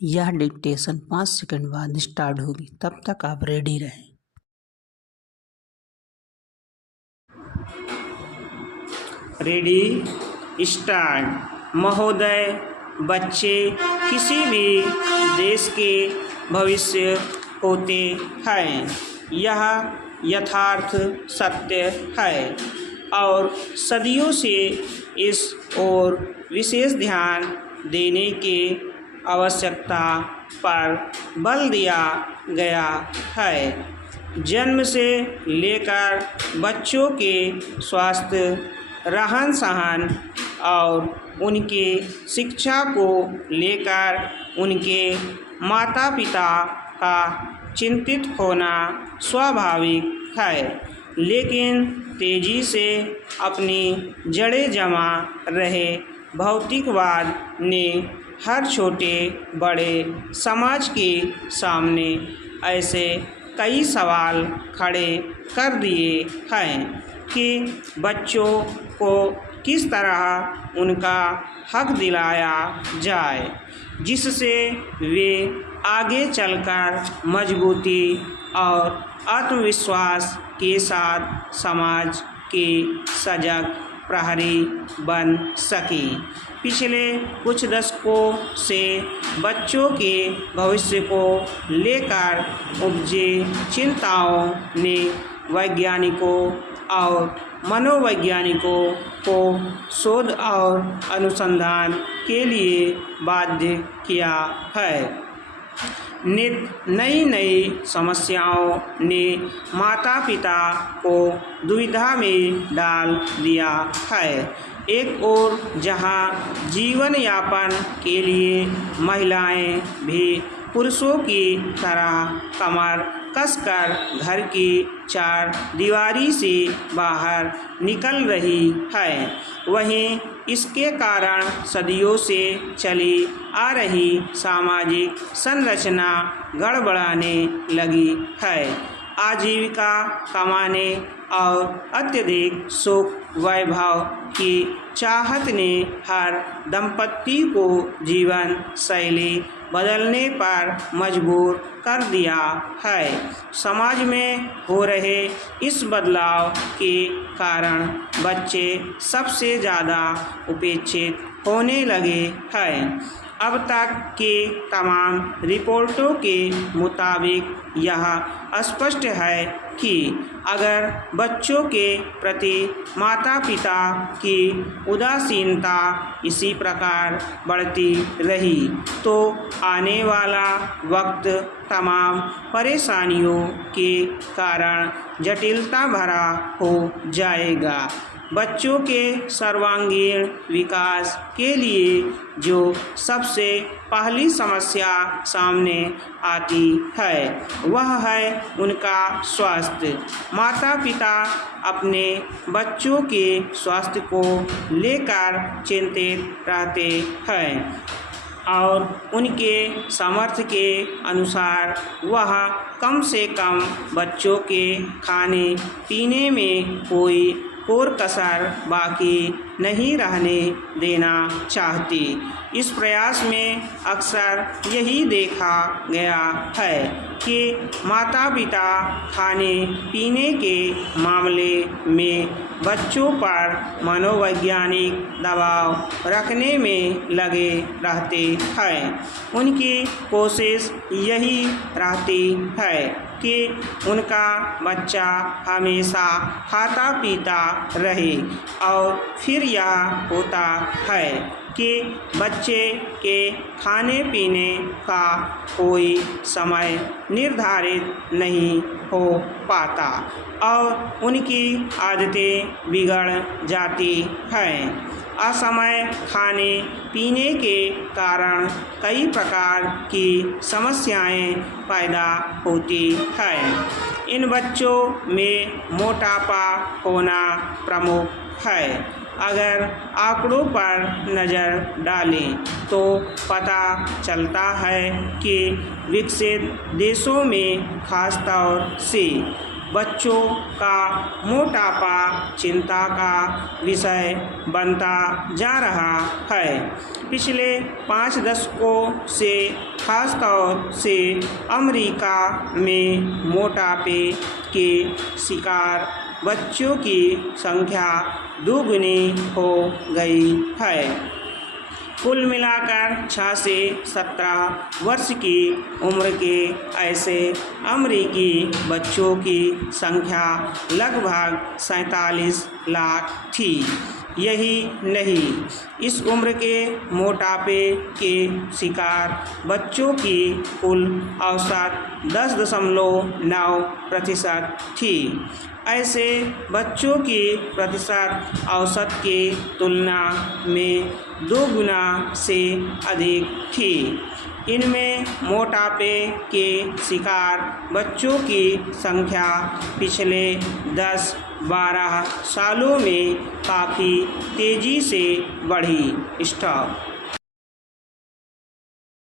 यह dictation 5 second बाद start होगी, तब तक आप रेडी रहें। Ready start. महोदय, बच्चे किसी भी देश के भविष्य होते हैं, यह यथार्थ सत्य है और सदियों से इस ओर विशेष ध्यान देने की आवश्यकता पर बल दिया गया है। जन्म से लेकर बच्चों के स्वास्थ्य, रहन सहन और उनकी शिक्षा को लेकर उनके माता पिता का चिंतित होना स्वाभाविक है, लेकिन तेजी से अपनी जड़ें जमा रहे भौतिकवाद ने हर छोटे बड़े समाज के सामने ऐसे कई सवाल खड़े कर दिए हैं कि बच्चों को किस तरह उनका हक दिलाया जाए, जिससे वे आगे चलकर मजबूती और आत्मविश्वास के साथ समाज के सजग प्रहरी बन सकें। पिछले कुछ दशकों से बच्चों के भविष्य को लेकर उपजे चिंताओं ने वैज्ञानिकों और मनोवैज्ञानिकों को शोध और अनुसंधान के लिए बाध्य किया है। नित नई नई समस्याओं ने माता पिता को दुविधा में डाल दिया है। एक ओर जहां जीवन यापन के लिए महिलाएं भी पुरुषों की तरह कमर कसकर घर की चार दीवारी से बाहर निकल रही है, वहीं इसके कारण सदियों से चली आ रही सामाजिक संरचना गड़बड़ाने लगी है। आजीविका कमाने और अत्यधिक सुख वैभव की चाहत ने हर दंपति को जीवन शैली बदलने पर मजबूर कर दिया है। समाज में हो रहे इस बदलाव के कारण बच्चे सबसे ज़्यादा उपेक्षित होने लगे हैं। अब तक के तमाम रिपोर्टों के मुताबिक यह स्पष्ट है कि अगर बच्चों के प्रति माता पिता की उदासीनता इसी प्रकार बढ़ती रही तो आने वाला वक्त तमाम परेशानियों के कारण जटिलता भरा हो जाएगा। बच्चों के सर्वांगीण विकास के लिए जो सबसे पहली समस्या सामने आती है वह है उनका स्वास्थ्य। माता पिता अपने बच्चों के स्वास्थ्य को लेकर चिंतित रहते हैं और उनके सामर्थ्य के अनुसार वह कम से कम बच्चों के खाने पीने में कोई कोर कसर बाकी नहीं रहने देना चाहती। इस प्रयास में अक्सर यही देखा गया है कि माता पिता खाने पीने के मामले में बच्चों पर मनोवैज्ञानिक दबाव रखने में लगे रहते हैं। उनकी कोशिश यही रहती है कि उनका बच्चा हमेशा खाता पीता रहे और फिर यह होता है कि बच्चे के खाने पीने का कोई समय निर्धारित नहीं हो पाता और उनकी आदतें बिगड़ जाती हैं। असमय खाने पीने के कारण कई प्रकार की समस्याएं पैदा होती हैं। इन बच्चों में मोटापा होना प्रमुख है। अगर आंकड़ों पर नज़र डालें तो पता चलता है कि विकसित देशों में खासतौर से बच्चों का मोटापा चिंता का विषय बनता जा रहा है। पिछले 5 दशकों से खासतौर से अमेरिका में मोटापे के शिकार बच्चों की संख्या दोगुनी हो गई है। कुल मिलाकर 6 से 17 वर्ष की उम्र के ऐसे अमेरिकी बच्चों की संख्या लगभग 47 लाख थी। यही नहीं, इस उम्र के मोटापे के शिकार बच्चों की कुल औसत 10.9% थी। ऐसे बच्चों की प्रतिशत औसत के तुलना में 2 गुना से अधिक थी। इनमें मोटापे के शिकार बच्चों की संख्या पिछले 10-12 सालों में काफ़ी तेज़ी से बढ़ी। स्टॉप।